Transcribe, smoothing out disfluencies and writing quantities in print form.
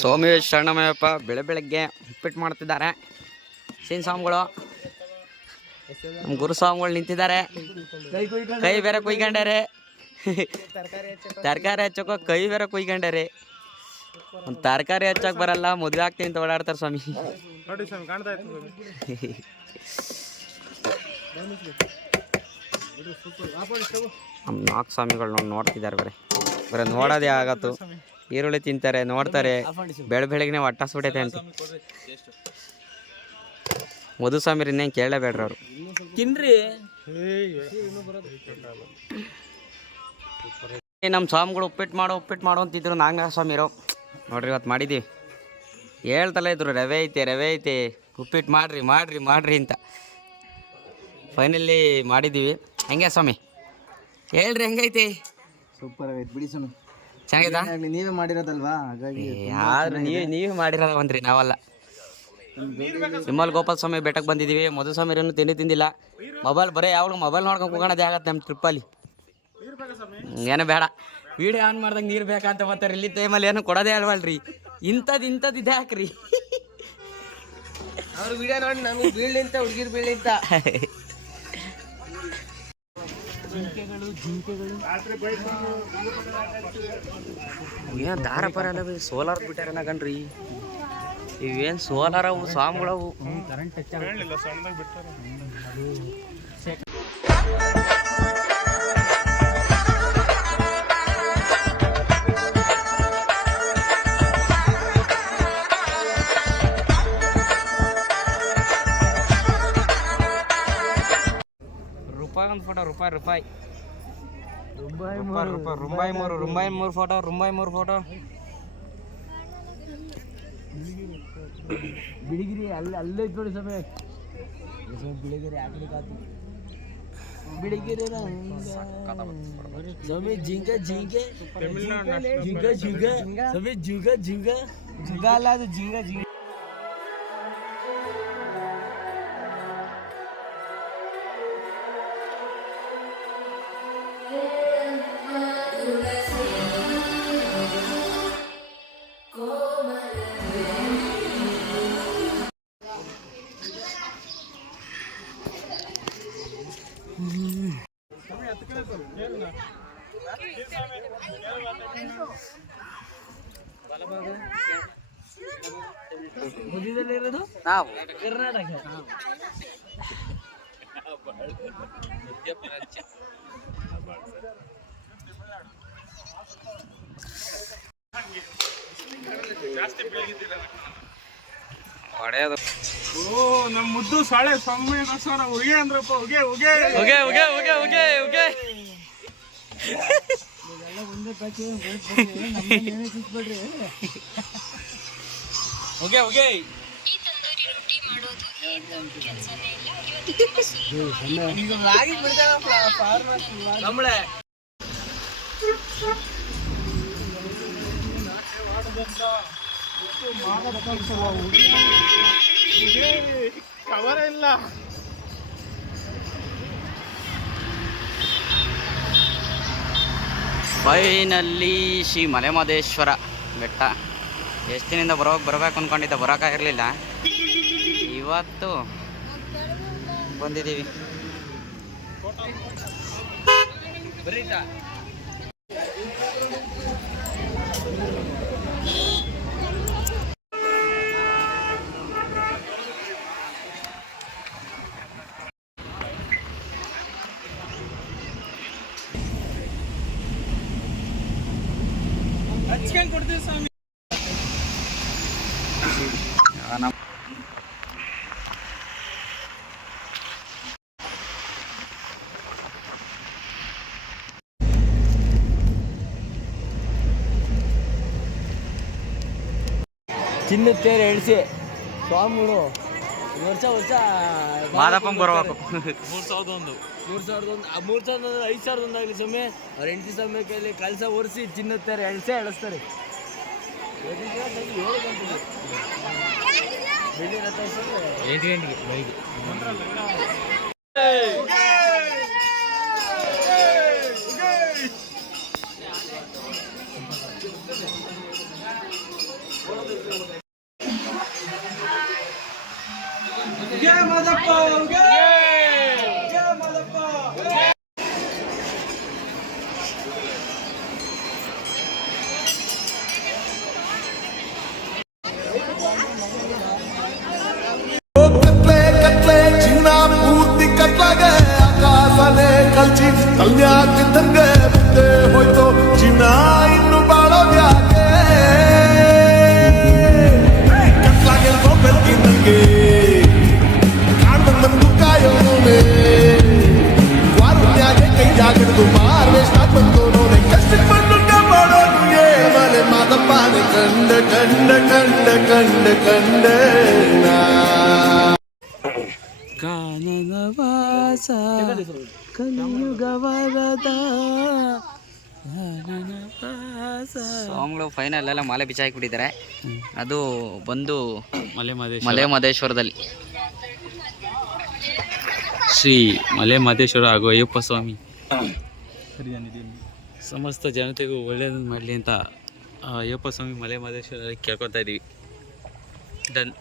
ಸ್ವಾಮಿ ಶರಣಮಯ್ಯಪ್ಪ ಬೆಳಗ್ಗೆ ಉಪ್ಪಿಟ್ಟು ಮಾಡ್ತಿದ್ದಾರೆ. ಸೀನ್ ಸ್ವಾಮಿಗಳು ನಮ್ಮ ಗುರುಸ್ವಾಮಿಗಳು ನಿಂತಿದ್ದಾರೆ. ಕೈ ಬೇರೆ ಕುಯ್ಕೊಂಡಾರೆ. ತರಕಾರಿ ಹಚ್ಚೋಕೆ ಕೈ ಬೇರೆ ಕುಯ್ಕೊಂಡಾರೆ. ಒಂದು ತರಕಾರಿ ಹಚ್ಚೋಕೆ ಬರಲ್ಲ, ಮದುವೆ ಆಗ್ತೀನಿ ಅಂತ ಓಡಾಡ್ತಾರೆ ಸ್ವಾಮಿ. ನಮ್ಮ 4 ಸ್ವಾಮಿಗಳು ನೋಡ್ತಿದ್ದಾರೆ. ಬರೀ ನೋಡೋದೇ ಆಗತ್ತು. ಈರುಳ್ಳಿ ತಿಂತಾರೆ, ನೋಡ್ತಾರೆ. ಬೆಳಗ್ಗೆನೆ ಹೊಟ್ಟೆ ಸುಡೈತೆ ಅಂತ ಮಧುಸ್ವಾಮಿ ಇನ್ನೇನು ಕೇಳಲೇಬೇಡ್ರಿ ಅವರು. ತಿನ್ರಿ ನಮ್ಮ ಸ್ವಾಮಿಗಳು ಉಪ್ಪಿಟ್ಟು ಮಾಡು ಅಂತಿದ್ರು. ನಾಗನಾಥ ಸ್ವಾಮಿರು ನೋಡ್ರಿ ಇವತ್ತು ಮಾಡಿದ್ದೀವಿ. ಹೇಳ್ತಲೇ ಇದ್ರು ರವೆ ಐತೆ ಉಪ್ಪಿಟ್ಟು ಮಾಡ್ರಿ ಅಂತ. ಫೈನಲಿ ಮಾಡಿದ್ದೀವಿ. ಹೆಂಗೆ ಸ್ವಾಮಿ ಹೇಳ್ರಿ, ಹೆಂಗೈತಿ? ಸೂಪರ್ ಆಗೈತೆ ಬಿಡಿ ಸ್ವಾಮಿ. ಚೆನ್ನಾಗಿದಾ? ನೀವೇ ಮಾಡಿರೋದಲ್ವಾ, ಹಾಗಾಗಿ ಯಾರು ನೀವೇ ಮಾಡಿರೋದ ಬಂದ್ರಿ, ನಾವಲ್ಲ. ನಿಮ್ಮಲ್ಲಿ ಗೋಪಾಲ ಸ್ವಾಮಿ ಬೆಟ್ಟಕ್ಕೆ ಬಂದಿದ್ದೀವಿ. ಮಧುಸ್ವಾಮಿರನ್ನು ತಿಂದಿಲ್ಲ. ಮೊಬೈಲ್ ಬರೀ ಯಾವಾಗ ಮೊಬೈಲ್ ನೋಡ್ಕೊಂಡು ಕೂಗೋಣದೇ ಆಗತ್ತೆ ನಮ್ಮ ಟ್ರಿಪ್ಪಲ್ಲಿ. ಏನೋ ಬೇಡ, ವೀಡಿಯೋ ಆನ್ ಮಾಡ್ದಂಗೆ ನೀರು ಬೇಕಂತ ಬರ್ತಾರೆ. ಇಲ್ಲಿ ಟೈಮಲ್ಲಿ ಏನು ಕೊಡೋದೇ ಅಲ್ವಲ್ರಿ. ಇಂಥದ್ದು ಇದೆ ಹಾಕ್ರಿ. ಅವ್ರು ವಿಡಿಯೋ ನೋಡಿ ನಮಗೆ ಬೀಳ್ಲಿಂತ ಹುಡುಗಿರು ಬೀಳ್ಲಿಂತ. ಜಿಂಕೆಗಳು ಏನು ದಾರ ಪರ ಸೋಲಾರ್ ಬಿಟ್ಟಾರ ಕಣ್ರಿ. ಇವೇನು ಸೋಲಾರ್ ಅವು ಸ್ವಾಮಿಗಳವು. ಕರೆಂಟ್ ಟಚ್ ಆಗಲಿಲ್ಲ, ಸಣ್ಣದಾಗಿ ಬಿಡ್ತಾರೆ. ಒಂದು ಫೋಟೋ ರೂಪಾಯಿ 3 ಫೋಟೋ. ಬಿಳಿಗಿರಿ ಅಲ್ಲೇ ನೋಡಿ ಸಮಯ. ಬಿಳಿಗಿರಿ ಆಗ್ಲಿಕ್ಕಾತು. ಬಿಳಿಗಿರಿ ಸಮಯ ಜಿಂಗ ಸಮಯ ಜುಗ ಅಲ್ಲ, ಅದು ಜಿಂಗ. ಮುದಿದಲ್ಲಿರೋದು ನಾವು ಕರ್ನಾಟಕ. ಹೊಡೆಯೋದು. ನಮ್ಮ ಮುದ್ದು ಸಾಳೆ ಸ್ವಾಮಿಗೋಸ್ಕರ ಉಗೆ ಅಂದ್ರಪ್ಪ. ಉಗೆ ಒಂದೇ ಪ್ಯಾಕಿ ಕವರ ಇಲ್ಲ. ಫೈನಲ್ಲಿ ಶ್ರೀ ಮಲೆಮಹದೇಶ್ವರ ಬೆಟ್ಟ. ಎಷ್ಟು ದಿನದಿಂದ ಬರಬೇಕು ಅಂದ್ಕೊಂಡಿದ್ದೆ, ಬರೋಕ್ಕಾಗಿರಲಿಲ್ಲ. ಇವತ್ತು ಬಂದಿದ್ದೀವಿ. ಹಚ್ಕೊಂಡು ಕೊಡ್ತೀವಿ ಸ್ವಾಮಿ. ಚಿನ್ನದ ತೇರು ಎಳಿಸಿ ಸ್ವಾಮಿಗಳು ವರ್ಷ ಮಾದಪ್ಪ ಬರಬೇಕು. 3,001 5,001 ಆಗಲಿ ಸ್ವಾಮಿ. ಅವ್ರ ಹೆಂಡತಿ ಸ್ವಾಮಿ ಕೈಲಿ ಕಳಸ ಒರೆಸಿ ಚಿನ್ನದ ತೇರು ಎಳಿಸ್ತಾರೆ. ಬೆಳ್ಳಿ ರಥ 8 ಗಂಟೆಗೆ ಬೈಗೆ. ಕತ್ಲೆ ಕತ್ಲೆ ಜೀವನ ಪೂರ್ತಿ ಕತ್ಲಾಗೆ ಆಕಾಶನೇ ಕಲ್ಚಿ ಕಲ್ಯಾತಿದ್ದಂಗೆ ಮುಂದೆ ಹೋಯ್ತು ಜೀವನ ಇನ್ನು ಬಾಳೋದ್ಯಾಕೆ ಕತ್ಲಾಗೆ ಬೆಳಕಿನಂಗೆ ಕಾಣ್ಬಂದ್ ಬಂದು ಕಾಯೋನೆ ವಾರುಣ್ಯಾಗೆ ಕೈಯಾಗಿಡ್ದು ಮಾರ್ವೇಷ್ಟ ಬಂದು ನೋಡೆ ಕಷ್ಟ ಬಂದು ಮಾಡೋನು ಮಲೆ ಮಾದಪ್ಪನೆ ಕಂಡ ಕಂಡ ಕಂಡ ಕಂಡ ಕಂಡ ಕಾನನವಾಸ ಕಲಿಯುಗವರದ ಸಾಂಗ್ಗಳು ಫೈನಲ್ ಎಲ್ಲ ಮಾಲೆ ಬಿಚ್ಚಿ ಹಾಕಿಬಿಟ್ಟಿದ್ದಾರೆ. ಅದು ಬಂದು ಮಲೆ ಮಹದೇಶ್ವರದಲ್ಲಿ ಶ್ರೀ ಮಲೆ ಮಹದೇಶ್ವರ ಹಾಗೂ ಅಯ್ಯಪ್ಪ ಸ್ವಾಮಿ ಸಮಸ್ತ ಜನತೆಗೂ ಒಳ್ಳೆಯದನ್ನು ಮಾಡಲಿ ಅಂತ ಅಯ್ಯಪ್ಪ ಸ್ವಾಮಿ ಮಲೆ ಮಹದೇಶ್ವರ ಕೇಳ್ಕೊತಾ ಇದ್ದೀವಿ. ಡನ್.